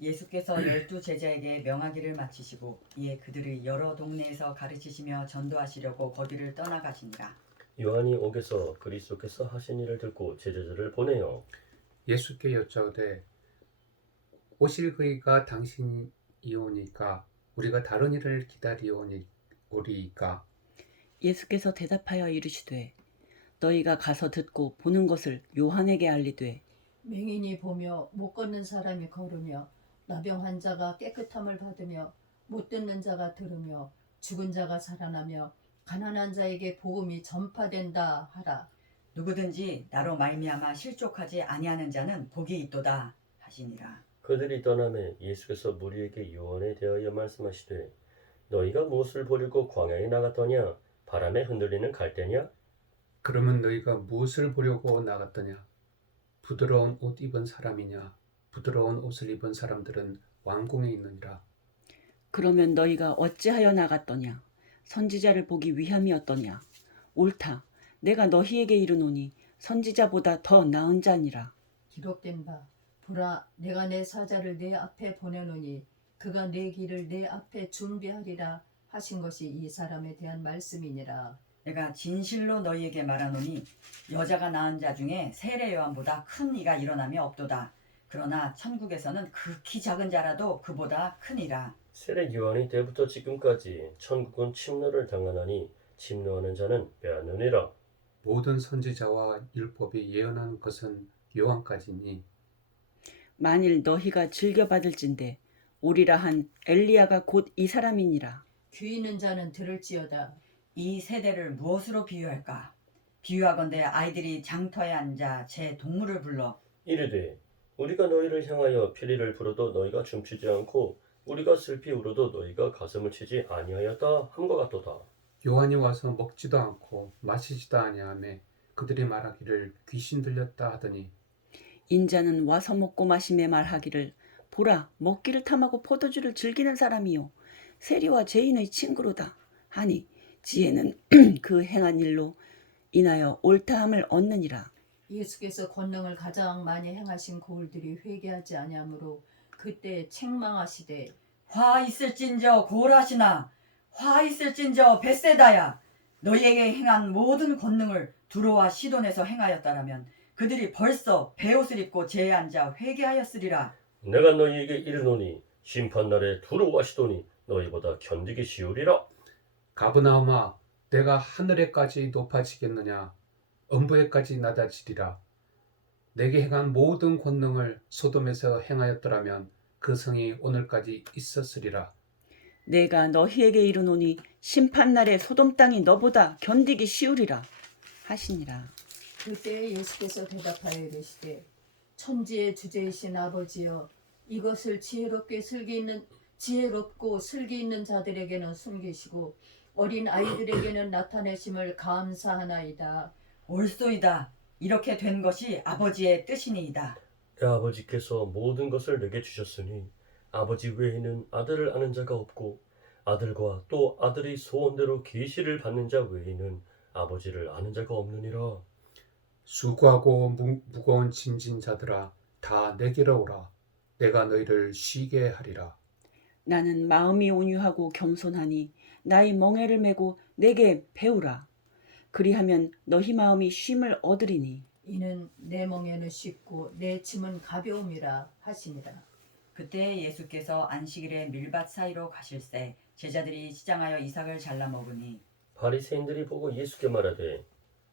예수께서 12 제자에게 명하기를 마치시고 이에 그들을 여러 동네에서 가르치시며 전도하시려고 거기를 떠나가시니라. 요한이 옥에서 그리스도께서 하신 일을 듣고 제자들을 보내요. 예수께 여짜오되 오실 그이가 당신이오니까 우리가 다른 일을 기다리오리이까. 예수께서 대답하여 이르시되 너희가 가서 듣고 보는 것을 요한에게 알리되 맹인이 보며 못 걷는 사람이 걸으며 나병 환자가 깨끗함을 받으며 못 듣는 자가 들으며 죽은 자가 살아나며 가난한 자에게 복음이 전파된다 하라. 누구든지 나로 말미암아 실족하지 아니하는 자는 복이 있도다 하시니라. 그들이 떠나매 예수께서 무리에게 요한에 대하여 말씀하시되 너희가 무엇을 보려고 광야에 나갔더냐? 바람에 흔들리는 갈대냐? 그러면 너희가 무엇을 보려고 나갔더냐? 부드러운 옷 입은 사람이냐? 부드러운 옷을 입은 사람들은 왕궁에 있느니라. 그러면 너희가 어찌하여 나갔더냐? 선지자를 보기 위함이었더냐? 옳다. 내가 너희에게 이르노니 선지자보다 더 나은 자니라. 기록된 바 보라 내가 내 사자를 내 앞에 보내노니 그가 내 길을 내 앞에 준비하리라 하신 것이 이 사람에 대한 말씀이니라. 내가 진실로 너희에게 말하노니 여자가 낳은 자 중에 세례 요한보다 큰 이가 일어남이 없도다. 그러나 천국에서는 극히 작은 자라도 그보다 크니라. 세례 요한이 때부터 지금까지 천국은 침노를 당하나니 침노하는 자는 빼앗느니라. 모든 선지자와 율법이 예언한 것은 요한까지니 만일 너희가 즐겨받을진대 오리라 한 엘리야가 곧 이 사람이니라. 귀 있는 자는 들을지어다. 이 세대를 무엇으로 비유할까? 비유하건대 아이들이 장터에 앉아 제 동물을 불러 이르되 우리가 너희를 향하여 피리를 불어도 너희가 춤추지 않고 우리가 슬피 울어도 너희가 가슴을 치지 아니하였다 함과 같도다. 요한이 와서 먹지도 않고 마시지도 아니하며 그들이 말하기를 귀신 들렸다 하더니 인자는 와서 먹고 마심에 말하기를 보라 먹기를 탐하고 포도주를 즐기는 사람이요 세리와 죄인의 친구로다 하니 지혜는 그 행한 일로 인하여 옳다함을 얻느니라. 예수께서 권능을 가장 많이 행하신 고을들이 회개하지 아니하므로 그때 책망하시되 화 있을진저 고라시나 화 있을진저 벳세다야 너희에게 행한 모든 권능을 두로와 시돈에서 행하였다라면 그들이 벌써 베옷을 입고 제에 앉아 회개하였으리라. 내가 너희에게 이르노니 심판날에 두로와 시돈이 너희보다 견디기 쉬우리라. 가브나움아 내가 하늘에까지 높아지겠느냐 음부에까지 낮아지리라. 내게 행한 모든 권능을 소돔에서 행하였더라면 그 성이 오늘까지 있었으리라. 내가 너희에게 이르노니 심판날에 소돔 땅이 너보다 견디기 쉬우리라 하시니라. 그때 예수께서 대답하여 이르시되 천지의 주제이신 아버지여 이것을 지혜롭고 슬기 있는 자들에게는 숨기시고 어린 아이들에게는 나타내심을 감사하나이다. 옳소이다. 이렇게 된 것이 아버지의 뜻이니이다. 내 아버지께서 모든 것을 내게 주셨으니 아버지 외에는 아들을 아는 자가 없고 아들과 또 아들이 소원대로 계시를 받는 자 외에는 아버지를 아는 자가 없느니라. 수고하고 무거운 짐진 자들아 다 내게로 오라. 내가 너희를 쉬게 하리라. 나는 마음이 온유하고 겸손하니 나의 멍에를 메고 내게 배우라. 그리하면 너희 마음이 쉼을 얻으리니 이는 내 멍에는 쉽고 내 짐은 가벼움이라 하시니라. 그때 예수께서 안식일에 밀밭 사이로 가실새 제자들이 시장하여 이삭을 잘라 먹으니 바리새인들이 보고 예수께 말하되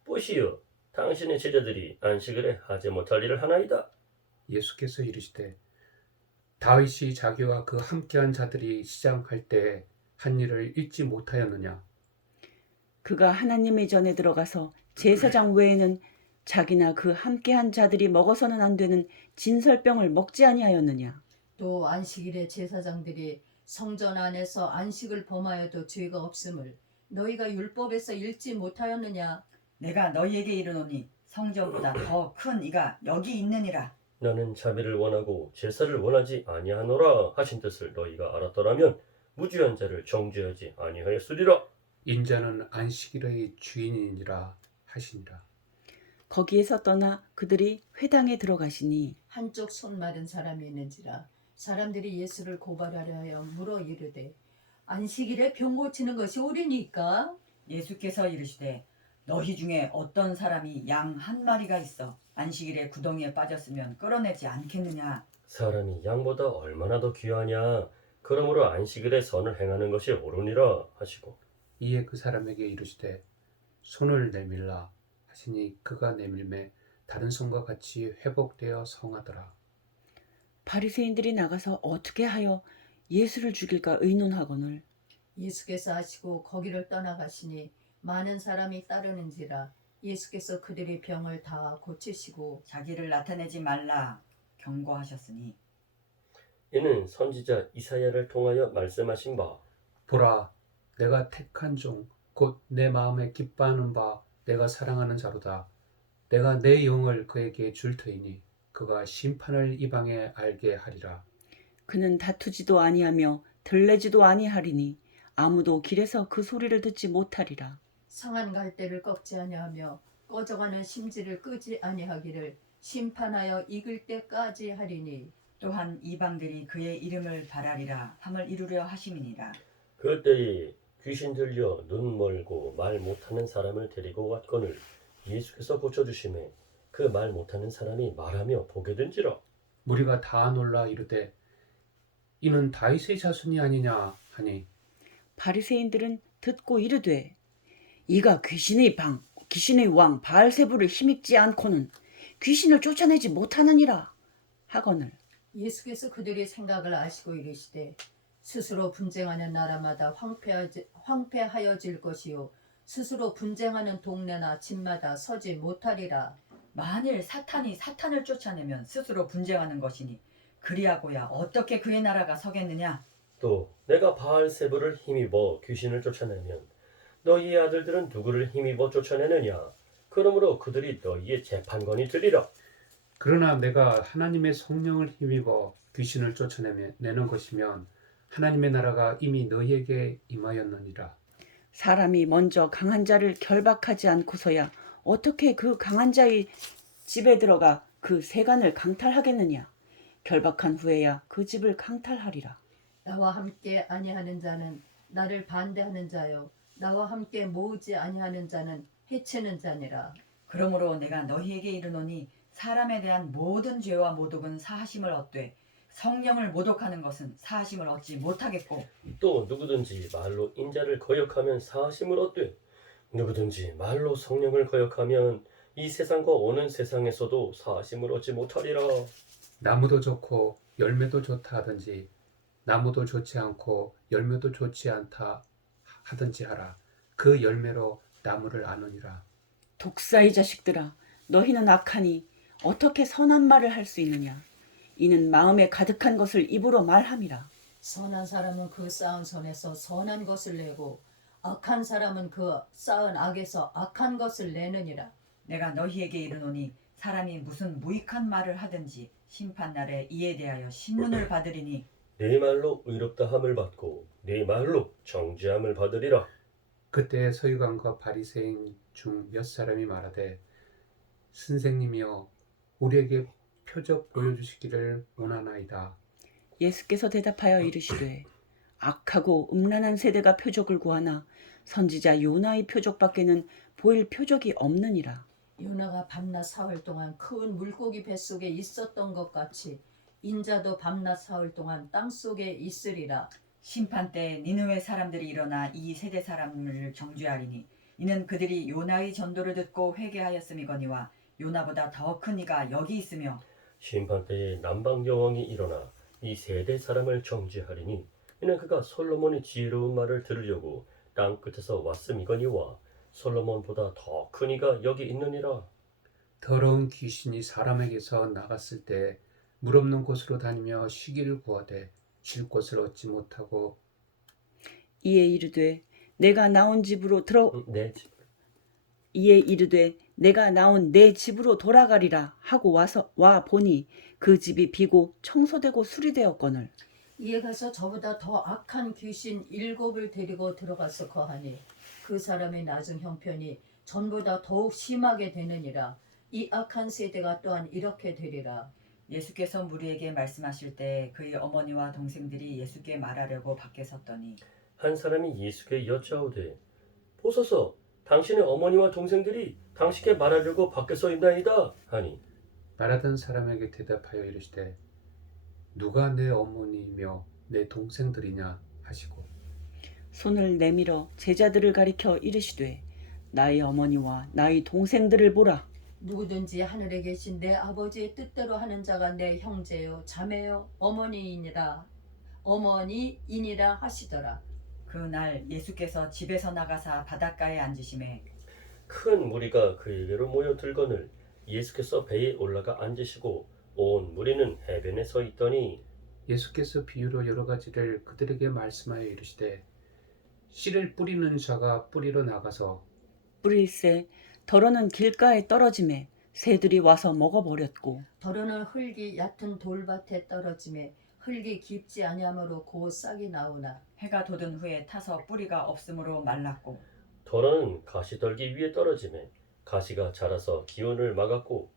보시오 당신의 제자들이 안식일에 하지 못할 일을 하나이다. 예수께서 이르시되 다윗이 자기와 그 함께한 자들이 시장할 때 한 일을 잊지 못하였느냐. 그가 하나님의 전에 들어가서 제사장 외에는 자기나 그 함께한 자들이 먹어서는 안 되는 진설병을 먹지 아니하였느냐. 또 안식일에 제사장들이 성전 안에서 안식을 범하여도 죄가 없음을 너희가 율법에서 읽지 못하였느냐. 내가 너희에게 이르노니 성전보다 더 큰 이가 여기 있느니라. 나는 자비를 원하고 제사를 원하지 아니하노라 하신 뜻을 너희가 알았더라면 무죄한 자를 정죄하지 아니하였으리라. 인자는 안식일의 주인이니라 하시니라. 거기에서 떠나 그들이 회당에 들어가시니 한쪽 손 마른 사람이 있는지라 사람들이 예수를 고발하려 하여 물어 이르되 안식일에 병 고치는 것이 옳으니까? 예수께서 이르시되 너희 중에 어떤 사람이 양 한 마리가 있어 안식일에 구덩이에 빠졌으면 끌어내지 않겠느냐. 사람이 양보다 얼마나 더 귀하냐. 그러므로 안식일에 선을 행하는 것이 옳으니라 하시고 이에 그 사람에게 이르시되 손을 내밀라 하시니 그가 내밀매 다른 손과 같이 회복되어 성하더라. 바리새인들이 나가서 어떻게 하여 예수를 죽일까 의논하거늘 예수께서 하시고 거기를 떠나가시니 많은 사람이 따르는지라. 예수께서 그들의 병을 다 고치시고 자기를 나타내지 말라 경고하셨으니 이는 선지자 이사야를 통하여 말씀하신 바 보라, 내가 택한 종 곧 내 마음에 기뻐하는 바 내가 사랑하는 자로다. 내가 내 영을 그에게 줄 터이니 그가 심판을 이방에 알게 하리라. 그는 다투지도 아니하며 들레지도 아니하리니 아무도 길에서 그 소리를 듣지 못하리라. 상한 갈대를 꺾지 아니하며 꺼져가는 심지를 끄지 아니하기를 심판하여 익을 때까지 하리니 또한 이방들이 그의 이름을 바라리라 함을 이루려 하심이니라. 그때에 귀신 들려 눈 멀고 말 못하는 사람을 데리고 왔거늘 예수께서 고쳐주심에 그 말 못하는 사람이 말하며 보게 된지라. 무리가 다 놀라 이르되 이는 다윗의 자손이 아니냐 하니 바리새인들은 듣고 이르되 이가 귀신의 왕 바알세부를 힘입지 않고는 귀신을 쫓아내지 못하느니라 하거늘 예수께서 그들의 생각을 아시고 이르시되 스스로 분쟁하는 나라마다 황폐하여질 것이요 스스로 분쟁하는 동네나 집마다 서지 못하리라. 만일 사탄이 사탄을 쫓아내면 스스로 분쟁하는 것이니 그리하고야 어떻게 그의 나라가 서겠느냐. 또 내가 바알세부를 힘입어 귀신을 쫓아내면 너희의 아들들은 누구를 힘입어 쫓아내느냐. 그러므로 그들이 너희의 재판관이 되리라. 그러나 내가 하나님의 성령을 힘입어 귀신을 쫓아내는 것이면 하나님의 나라가 이미 너희에게 임하였느니라. 사람이 먼저 강한 자를 결박하지 않고서야 어떻게 그 강한 자의 집에 들어가 그 세간을 강탈하겠느냐. 결박한 후에야 그 집을 강탈하리라. 나와 함께 아니하는 자는 나를 반대하는 자요 나와 함께 모으지 아니하는 자는 해치는 자니라. 그러므로 내가 너희에게 이르노니 사람에 대한 모든 죄와 모독은 사하심을 얻되 성령을 모독하는 것은 사하심을 얻지 못하겠고 또 누구든지 말로 인자를 거역하면 사하심을 얻되 누구든지 말로 성령을 거역하면 이 세상과 오는 세상에서도 사하심을 얻지 못하리라. 나무도 좋고 열매도 좋다 하든지 나무도 좋지 않고 열매도 좋지 않다 하든지 하라. 그 열매로 나무를 아느니라. 독사의 자식들아, 너희는 악하니 어떻게 선한 말을 할 수 있느냐. 이는 마음에 가득한 것을 입으로 말함이라. 선한 사람은 그 쌓은 선에서 선한 것을 내고 악한 사람은 그 쌓은 악에서 악한 것을 내느니라. 내가 너희에게 이르노니 사람이 무슨 무익한 말을 하든지 심판날에 이에 대하여 신문을 받으리니 네 말로 의롭다 함을 받고 네 말로 정죄함을 받으리라. 그때 서기관과 바리새인 중 몇 사람이 말하되 선생님이여 우리에게 표적 보여주시기를 원하나이다. 예수께서 대답하여 이르시되 악하고 음란한 세대가 표적을 구하나 선지자 요나의 표적밖에는 보일 표적이 없느니라. 요나가 밤낮 사흘 동안 큰 물고기 뱃속에 있었던 것 같이 인자도 밤낮 사흘 동안 땅속에 있으리라. 심판 때 니느웨 사람들이 일어나 이 세대 사람을 정죄하리니 이는 그들이 요나의 전도를 듣고 회개하였음이거니와 요나보다 더 큰 이가 여기 있으며 심판 때에 남방 여왕이 일어나 이 세대 사람을 정죄하리니 이는 그가 솔로몬의 지혜로운 말을 들으려고 땅 끝에서 왔음이거니와 솔로몬보다 더 큰 이가 여기 있느니라. 더러운 귀신이 사람에게서 나갔을 때 물 없는 곳으로 다니며 쉬기를 구하되 쉴 곳을 얻지 못하고 이에 이르되 내가 나온 내 집으로 돌아가리라 하고 와 보니 그 집이 비고 청소되고 수리되었거늘 이에 가서 저보다 더 악한 귀신 7을 데리고 들어가서 거하니 그 사람의 나중 형편이 전보다 더욱 심하게 되느니라. 이 악한 세대가 또한 이렇게 되리라. 예수께서 무리에게 말씀하실 때 그의 어머니와 동생들이 예수께 말하려고 밖에 섰더니 한 사람이 예수께 여짜오되 보소서 당신의 어머니와 동생들이 당신께 말하려고 밖에 서 있나이다 하니 말하던 사람에게 대답하여 이르시되 누가 내 어머니며 내 동생들이냐 하시고 손을 내밀어 제자들을 가리켜 이르시되 나의 어머니와 나의 동생들을 보라. 누구든지 하늘에 계신 내 아버지의 뜻대로 하는 자가 내 형제요 자매요 어머니이니라 하시더라. 그날 예수께서 집에서 나가사 바닷가에 앉으심에 큰 무리가 그에게로 모여들거늘 예수께서 배에 올라가 앉으시고 온 무리는 해변에 서 있더니 예수께서 비유로 여러 가지를 그들에게 말씀하여 이르시되 씨를 뿌리는 자가 뿌리러 나가서 뿌릴새 더러는 길가에 떨어짐에 새들이 와서 먹어버렸고 더러는 흙이 얕은 돌밭에 떨어짐에 흙이 깊지 아니하므로 곧 싹이 나오나 해가 돋은 후에 타서 뿌리가 없으므로 말랐고 더러는 가시떨기 위에 떨어지매 가시가 자라서 기운을 막았고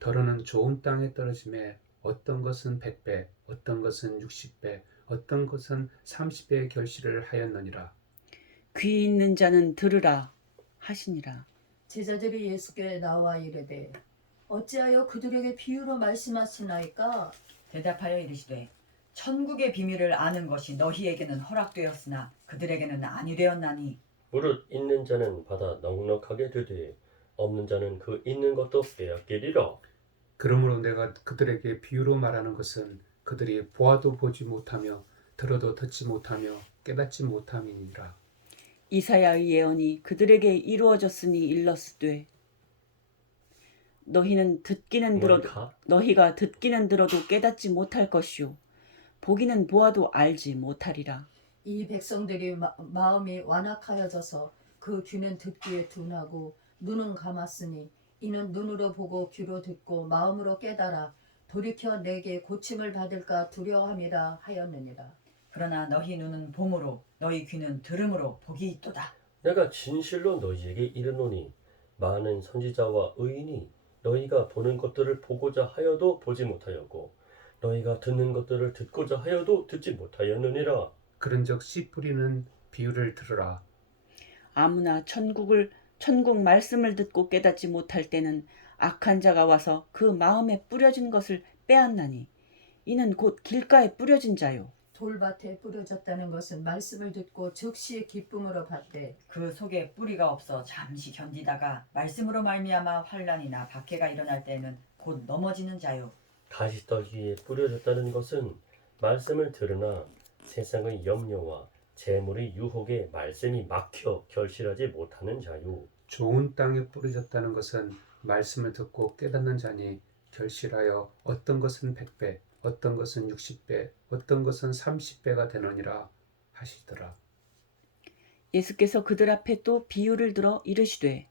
더러는 좋은 땅에 떨어짐에 어떤 것은 100배 어떤 것은 60배 어떤 것은 30배의 결실을 하였느니라. 귀 있는 자는 들으라 하시니라. 제자들이 예수께 나와 이르되 어찌하여 그들에게 비유로 말씀하시나이까. 대답하여 이르시되 천국의 비밀을 아는 것이 너희에게는 허락되었으나 그들에게는 아니 되었나니 무릇 있는 자는 받아 넉넉하게 되되 없는 자는 그 있는 것도 빼앗기리라. 그러므로 내가 그들에게 비유로 말하는 것은 그들이 보아도 보지 못하며 들어도 듣지 못하며 깨닫지 못함이니라. 이사야의 예언이 그들에게 이루어졌으니 일렀으되 너희가 듣기는 들어도 깨닫지 못할 것이요 보기는 보아도 알지 못하리라. 이 백성들이 마음이 완악하여져서 그 귀는 듣기에 둔하고 눈은 감았으니 이는 눈으로 보고 귀로 듣고 마음으로 깨달아 돌이켜 내게 고침을 받을까 두려워함이라 하였느니라. 그러나 너희 눈은 봄으로 너희 귀는 들음으로 복이 있도다. 내가 진실로 너희에게 이르노니 많은 선지자와 의인이 너희가 보는 것들을 보고자 하여도 보지 못하였고 너희가 듣는 것들을 듣고자 하여도 듣지 못하였느니라. 그런즉 씨 뿌리는 비유를 들으라. 아무나 천국 말씀을 듣고 깨닫지 못할 때는 악한 자가 와서 그 마음에 뿌려진 것을 빼앗나니 이는 곧 길가에 뿌려진 자요 돌밭에 뿌려졌다는 것은 말씀을 듣고 즉시 기쁨으로 받되 그 속에 뿌리가 없어 잠시 견디다가 말씀으로 말미암아 환난이나 박해가 일어날 때에는 곧 넘어지는 자요. 가시떨기에 뿌려졌다는 것은 말씀을 들으나 세상의 염려와 재물의 유혹에 말씀이 막혀 결실하지 못하는 자요. 좋은 땅에 뿌려졌다는 것은 말씀을 듣고 깨닫는 자니 결실하여 어떤 것은 100배 어떤 것은 60배 어떤 것은 30배가 되느니라 하시더라. 예수께서 그들 앞에 또 비유를 들어 이르시되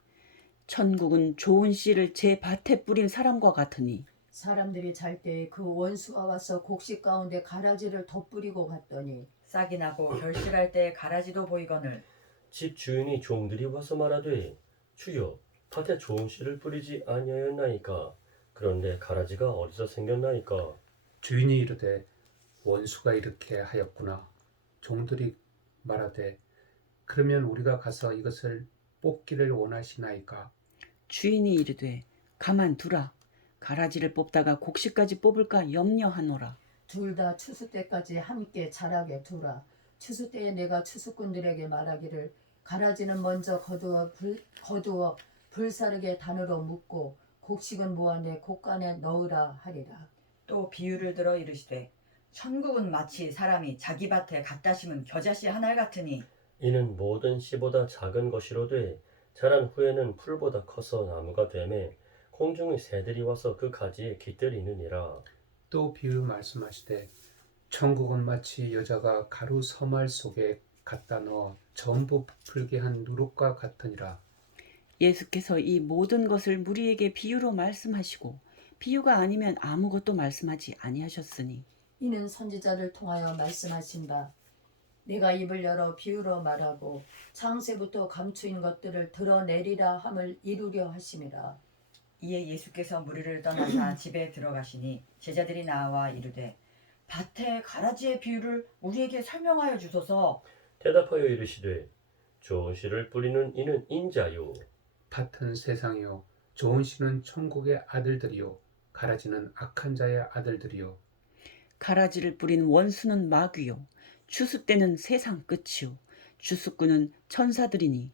천국은 좋은 씨를 제 밭에 뿌린 사람과 같으니 사람들이 잘 때 그 원수가 와서 곡식 가운데 가라지를 덧뿌리고 갔더니 싹이 나고 결실할 때 가라지도 보이거늘 집 주인이 종들이 와서 말하되 주여 밭에 좋은 씨를 뿌리지 아니하였나이까. 그런데 가라지가 어디서 생겼나이까. 주인이 이르되 원수가 이렇게 하였구나. 종들이 말하되 그러면 우리가 가서 이것을 뽑기를 원하시나이까. 주인이 이르되 가만두라. 가라지를 뽑다가 곡식까지 뽑을까 염려하노라. 둘 다 추수 때까지 함께 자라게 두라. 추수 때에 내가 추수꾼들에게 말하기를 가라지는 먼저 거두어 불사르게 단으로 묶고 곡식은 모아 내 곡간에 넣으라 하리라. 또 비유를 들어 이르시되 천국은 마치 사람이 자기 밭에 갖다 심은 겨자씨 한 알 같으니 이는 모든 씨보다 작은 것이로되 자란 후에는 풀보다 커서 나무가 되매 공중의 새들이 와서 그 가지에 깃들이느니라. 또 비유 말씀하시되 천국은 마치 여자가 가루 서말 속에 갖다 넣어 전부 부풀게 한 누룩과 같으니라. 예수께서 이 모든 것을 무리에게 비유로 말씀하시고 비유가 아니면 아무것도 말씀하지 아니하셨으니 이는 선지자를 통하여 말씀하신 바 내가 입을 열어 비유로 말하고 창세부터 감추인 것들을 드러내리라 함을 이루려 하심이라. 이에 예수께서 무리를 떠나사 집에 들어가시니 제자들이 나와 이르되 밭에 가라지의 비유를 우리에게 설명하여 주소서. 대답하여 이르시되 좋은 씨를 뿌리는 이는 인자요 밭은 세상이요 좋은 씨는 천국의 아들들이요 가라지는 악한 자의 아들들이요 가라지를 뿌린 원수는 마귀요 추수 때는 세상 끝이요 추수꾼은 천사들이니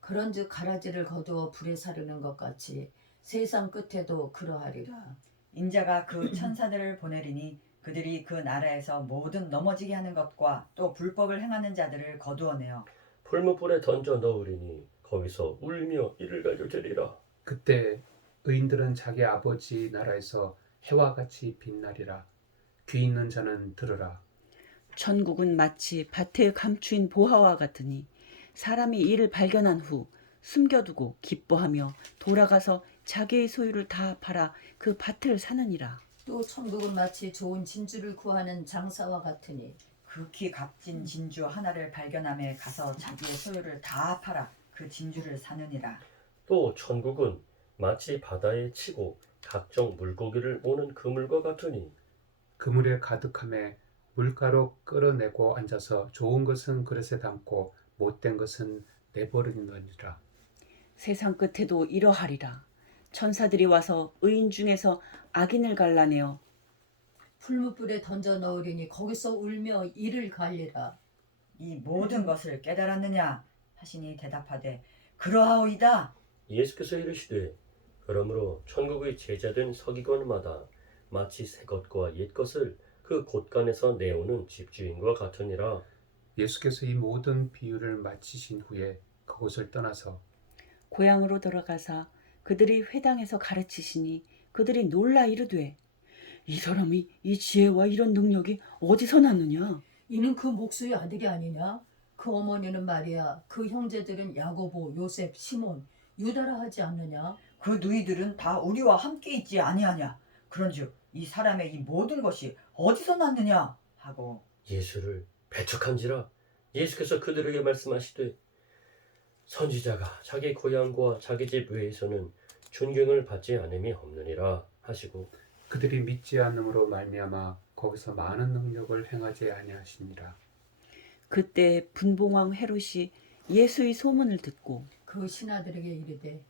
그런즉 가라지를 거두어 불에 사르는 것 같이 세상 끝에도 그러하리라. 인자가 그 천사들을 보내리니 그들이 그 나라에서 모든 넘어지게 하는 것과 또 불법을 행하는 자들을 거두어내어 풀무불에 던져 넣으리니 거기서 울며 이를 갈려 되리라. 그때 의인들은 자기 아버지 나라에서 해와 같이 빛나리라. 귀 있는 자는 들으라. 천국은 마치 밭에 감추인 보화와 같으니 사람이 이를 발견한 후 숨겨두고 기뻐하며 돌아가서 자기의 소유를 다 팔아 그 밭을 사느니라. 또 천국은 마치 좋은 진주를 구하는 장사와 같으니 극히 값진 진주 하나를 발견함에 가서 자기의 소유를 다 팔아 그 진주를 사느니라. 또 천국은 마치 바다에 치고 각종 물고기를 모는 그물과 같으니 그물에 가득함에 물가로 끌어내고 앉아서 좋은 것은 그릇에 담고 못된 것은 내버리느니라. 세상 끝에도 이러하리라. 천사들이 와서 의인 중에서 악인을 갈라내어 풀무불에 던져 넣으리니 거기서 울며 이를 갈리라. 이 모든 것을 깨달았느냐 하시니 대답하되 그러하오이다. 예수께서 이르시되 그러므로 천국의 제자된 서기관마다 마치 새 것과 옛 것을 그 곳간에서 내오는 집주인과 같으니라. 예수께서 이 모든 비유를 마치신 후에 그곳을 떠나서 고향으로 돌아가사 그들이 회당에서 가르치시니 그들이 놀라 이르되 이 사람이 이 지혜와 이런 능력이 어디서 났느냐? 이는 그 목수의 아들이 아니냐? 그 어머니는 마리아, 그 형제들은 야고보, 요셉, 시몬, 유다라 하지 않느냐? 그 누이들은 다 우리와 함께 있지 아니하냐. 그런즉 이 사람의 이 모든 것이 어디서 났느냐 하고 예수를 배척한지라. 예수께서 그들에게 말씀하시되 선지자가 자기 고향과 자기 집 외에서는 존경을 받지 않음이 없느니라 하시고 그들이 믿지 않음으로 말미암아 거기서 많은 능력을 행하지 아니하시니라. 그때 분봉왕 헤롯이 예수의 소문을 듣고 그 신하들에게 이르되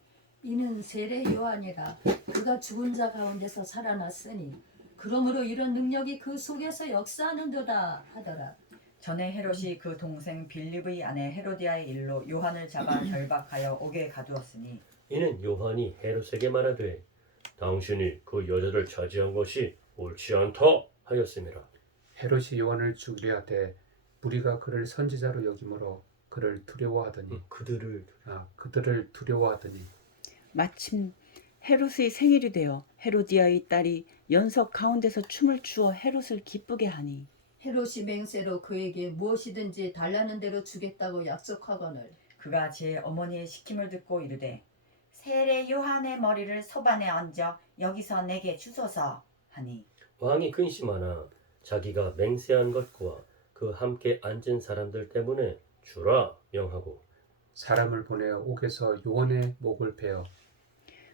이는 세례 요한이라. 그가 죽은 자 가운데서 살아났으니 그러므로 이런 능력이 그 속에서 역사하는도다 하더라. 전에 헤롯이 그 동생 빌립의 아내 헤로디아의 일로 요한을 잡아 결박하여 옥에 가두었으니 이는 요한이 헤롯에게 말하되 당신이 그 여자를 차지한 것이 옳지 않다 하였음이라. 헤롯이 요한을 죽이려 하되 무리가 그를 선지자로 여김으로 그를 두려워하더니 그들을 두려워하더니 마침 헤롯의 생일이 되어 헤로디아의 딸이 연석 가운데서 춤을 추어 헤롯을 기쁘게 하니 헤롯이 맹세로 그에게 무엇이든지 달라는 대로 주겠다고 약속하거늘 그가 제 어머니의 시킴을 듣고 이르되 세례 요한의 머리를 소반에 얹어 여기서 내게 주소서 하니 왕이 근심하나 자기가 맹세한 것과 그 함께 앉은 사람들 때문에 주라 명하고 사람을 보내어 옥에서 요한의 목을 베어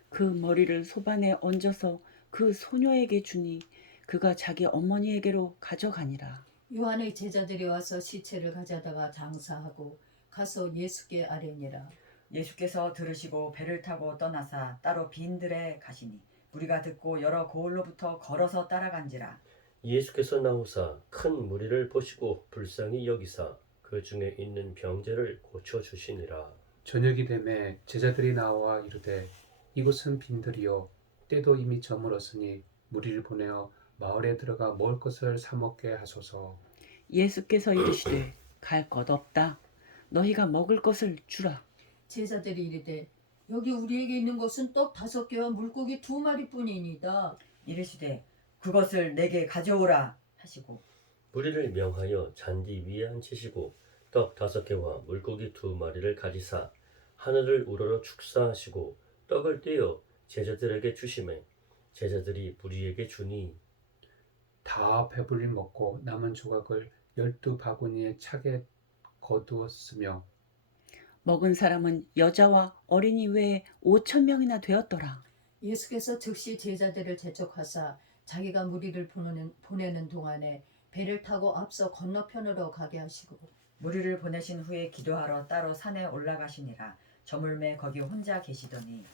그 머리를 소반에 얹어서 그 소녀에게 주니 그가 자기 어머니에게로 가져가니라. 요한의 제자들이 와서 시체를 가져다가 장사하고 가서 예수께 아뢰니라. 예수께서 들으시고 배를 타고 떠나사 따로 빈들에 가시니 무리가 듣고 여러 고을로부터 걸어서 따라간지라. 예수께서 나오사 큰 무리를 보시고 불쌍히 여기사 그 중에 있는 병자를 고쳐 주시니라. 저녁이 되매 제자들이 나와 이르되 이곳은 빈들이요 때도 이미 저물었으니 무리를 보내어 마을에 들어가 먹을 것을 사 먹게 하소서. 예수께서 이르시되 갈 것 없다. 너희가 먹을 것을 주라. 제자들이 이르되 여기 우리에게 있는 것은 떡 5개와 물고기 2마리뿐이니이다. 이르시되 그것을 내게 가져오라 하시고 무리를 명하여 잔디 위에 앉히시고 떡 5개와 물고기 2마리를 가지사 하늘을 우러러 축사하시고 떡을 떼어 제자들에게 주시매 제자들이 무리에게 주니 다 배불리 먹고 남은 조각을 12바구니에 차게 거두었으며 먹은 사람은 여자와 어린이 외에 5,000명이나 되었더라. 예수께서 즉시 제자들을 재촉하사 자기가 무리를 보내는 동안에 배를 타고 앞서 건너편으로 가게 하시고 무리를 보내신 후에 기도하러 따로 산에 올라가시니라. 저물매 거기 혼자 계시더니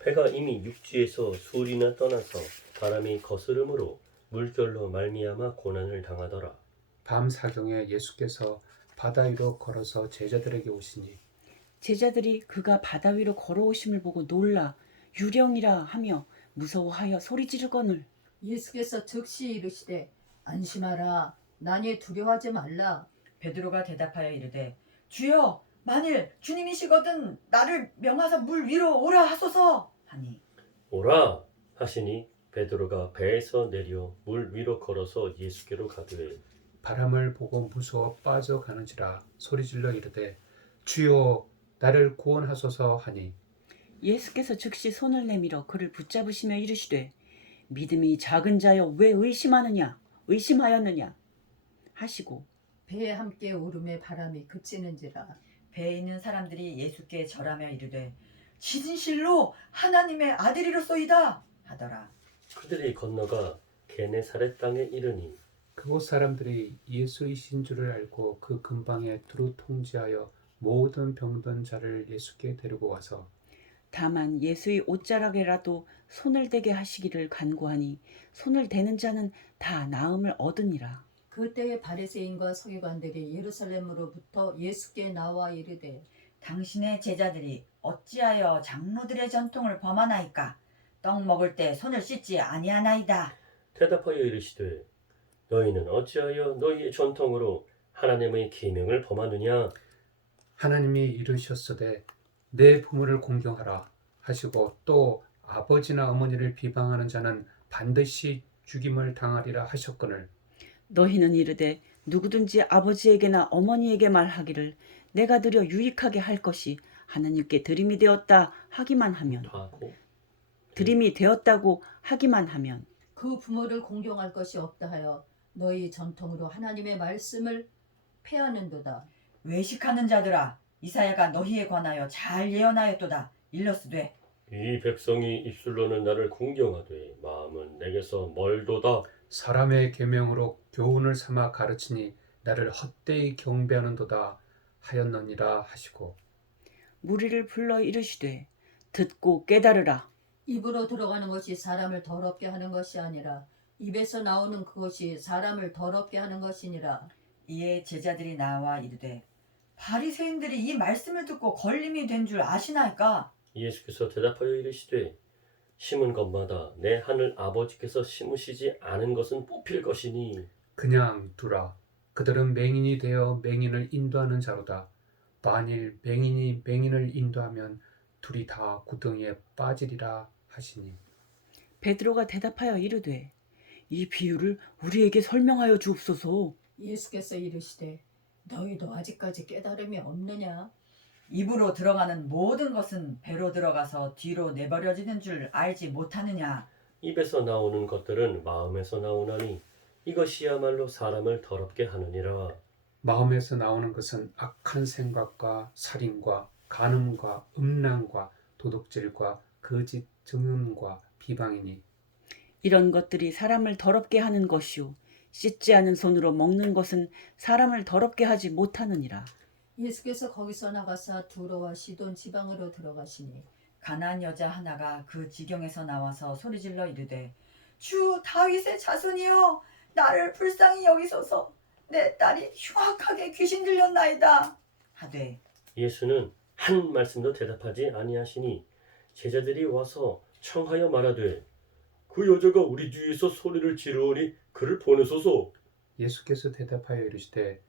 배가 이미 육지에서 술이나 떠나서 바람이 거스름으로 물결로 말미암아 고난을 당하더라. 밤 사경에 예수께서 바다 위로 걸어서 제자들에게 오시니 제자들이 그가 바다 위로 걸어오심을 보고 놀라 유령이라 하며 무서워하여 소리 지르거늘 예수께서 즉시 이르시되 안심하라 나니 두려워하지 말라. 베드로가 대답하여 이르되 주여 만일 주님이시거든 나를 명하사 물 위로 오라 하소서 하니 오라 하시니 베드로가 배에서 내려 물 위로 걸어서 예수께로 가되 바람을 보고 무서워 빠져가는지라 소리질러 이르되 주여 나를 구원하소서 하니 예수께서 즉시 손을 내밀어 그를 붙잡으시며 이르시되 믿음이 작은 자여 왜 의심하였느냐 하시고 배에 함께 오름에 바람이 그치는지라. 배에 있는 사람들이 예수께 절하며 이르되 진실로 하나님의 아들이로소이다 하더라. 그들이 건너가 게네사렛 땅에 이르니 그곳 사람들이 예수이신 줄을 알고 그 근방에 두루 통지하여 모든 병든 자를 예수께 데리고 와서 다만 예수의 옷자락에라도 손을 대게 하시기를 간구하니 손을 대는 자는 다 나음을 얻으니라. 그때에 바리새인과 서기관들이 예루살렘으로부터 예수께 나와 이르되 당신의 제자들이 어찌하여 장로들의 전통을 범하나이까? 떡 먹을 때 손을 씻지 아니하나이다. 대답하여 이르시되 너희는 어찌하여 너희의 전통으로 하나님의 계명을 범하느냐? 하나님이 이르셨으되 내 부모를 공경하라 하시고 또 아버지나 어머니를 비방하는 자는 반드시 죽임을 당하리라 하셨거늘 너희는 이르되 누구든지 아버지에게나 어머니에게 말하기를 내가 드려 유익하게 할 것이 하나님께 드림이 되었다 하기만 하면 하고 드림이 되었다고 하기만 하면 그 부모를 공경할 것이 없다 하여 너희 전통으로 하나님의 말씀을 폐하는도다. 외식하는 자들아 이사야가 너희에 관하여 잘 예언하였도다. 일러스되 이 백성이 입술로는 나를 공경하되 마음은 내게서 멀도다. 사람의 계명으로 교훈을 삼아 가르치니 나를 헛되이 경배하는도다 하였느니라 하시고 무리를 불러 이르시되 듣고 깨달으라. 입으로 들어가는 것이 사람을 더럽게 하는 것이 아니라 입에서 나오는 그것이 사람을 더럽게 하는 것이니라. 이에 제자들이 나와 이르되 바리새인들이 이 말씀을 듣고 걸림이 된 줄 아시나이까? 예수께서 대답하여 이르시되 심은 것마다 내 하늘 아버지께서 심으시지 않은 것은 뽑힐 것이니 그냥 두라 그들은 맹인이 되어 맹인을 인도하는 자로다 만일 맹인이 맹인을 인도하면 둘이 다 구덩이에 빠지리라 하시니 베드로가 대답하여 이르되 이 비유를 우리에게 설명하여 주옵소서. 예수께서 이르시되 너희도 아직까지 깨달음이 없느냐? 입으로 들어가는 모든 것은 배로 들어가서 뒤로 내버려지는 줄 알지 못하느냐? 입에서 나오는 것들은 마음에서 나오나니 이것이야말로 사람을 더럽게 하느니라. 마음에서 나오는 것은 악한 생각과 살인과 간음과 음란과 도둑질과 거짓 증언과 비방이니 이런 것들이 사람을 더럽게 하는 것이요 씻지 않은 손으로 먹는 것은 사람을 더럽게 하지 못하느니라. 예수께서 거기서 나가사 두로와 시돈 지방으로 들어가시니 가난한 여자 하나가 그 지경에서 나와서 소리질러 이르되 주 다윗의 자손이여 나를 불쌍히 여기소서 내 딸이 흉악하게 귀신 들렸나이다 하되 예수는 한 말씀도 대답하지 아니하시니 제자들이 와서 청하여 말하되 그 여자가 우리 뒤에서 소리를 지르오니 그를 보내소서. 예수께서 대답하여 이르시되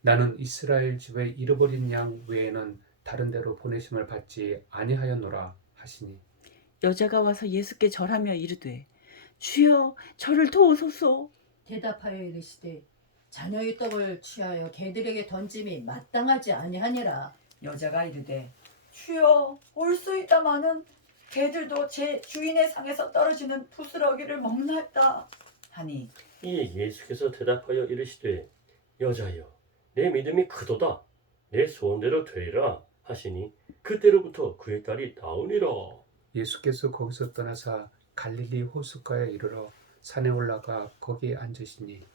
나는 이스라엘 집에 잃어버린 양 외에는 다른 데로 보내심을 받지 아니하였노라 하시니 여자가 와서 예수께 절하며 이르되 주여 저를 도우소서. 대답하여 이르시되 자녀의 떡을 취하여 개들에게 던짐이 마땅하지 아니하니라. 여자가 이르되 주여 올소이다마는 개들도 제 주인의 상에서 떨어지는 부스러기를 먹나이다 하니 이에 예수께서 대답하여 이르시되 여자여 내 믿음이 크도다. 내 소원대로 되리라. 하시니 그때로부터 그의 딸이 나으니라. 예수께서 거기서 떠나사 갈릴리 호숫가에 이르러 산에 올라가 거기에 앉으시니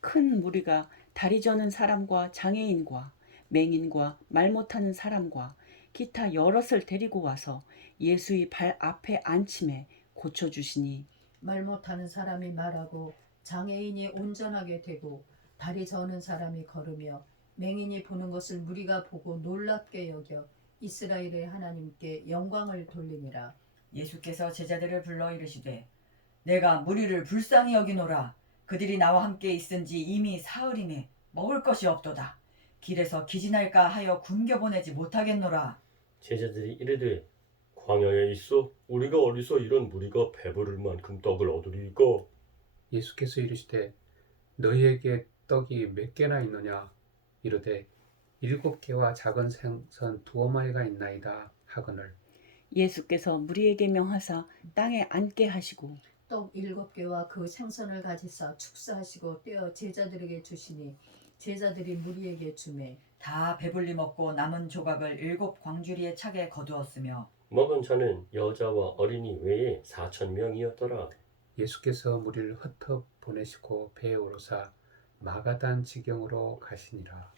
큰 무리가 다리 저는 사람과 장애인과 맹인과 말 못하는 사람과 기타 여럿을 데리고 와서 예수의 발 앞에 앉힘에 고쳐주시니 말 못하는 사람이 말하고 장애인이 온전하게 되고 다리 저는 사람이 걸으며 맹인이 보는 것을 무리가 보고 놀랍게 여겨 이스라엘의 하나님께 영광을 돌리니라. 예수께서 제자들을 불러 이르시되 내가 무리를 불쌍히 여기노라. 그들이 나와 함께 있은지 이미 사흘이매 먹을 것이 없도다. 길에서 기진할까 하여 굶겨보내지 못하겠노라. 제자들이 이르되 광야에 있어 우리가 어디서 이런 무리가 배부를 만큼 떡을 얻으리이까? 예수께서 이르시되 너희에게 떡이 몇 개나 있느냐 이르되 7개와 작은 생선 2어마리가 있나이다 하거늘 예수께서 무리에게 명하사 땅에 앉게 하시고 떡 7개와 그 생선을 가지사 축사하시고 떼어 제자들에게 주시니 제자들이 무리에게 주매 다 배불리 먹고 남은 조각을 7 광주리의 차게 거두었으며 먹은 자는 여자와 어린이 외에 4,000명이었더라. 예수께서 무리를 흩어 보내시고 배에 오르사 마가단 지경으로 가시니라.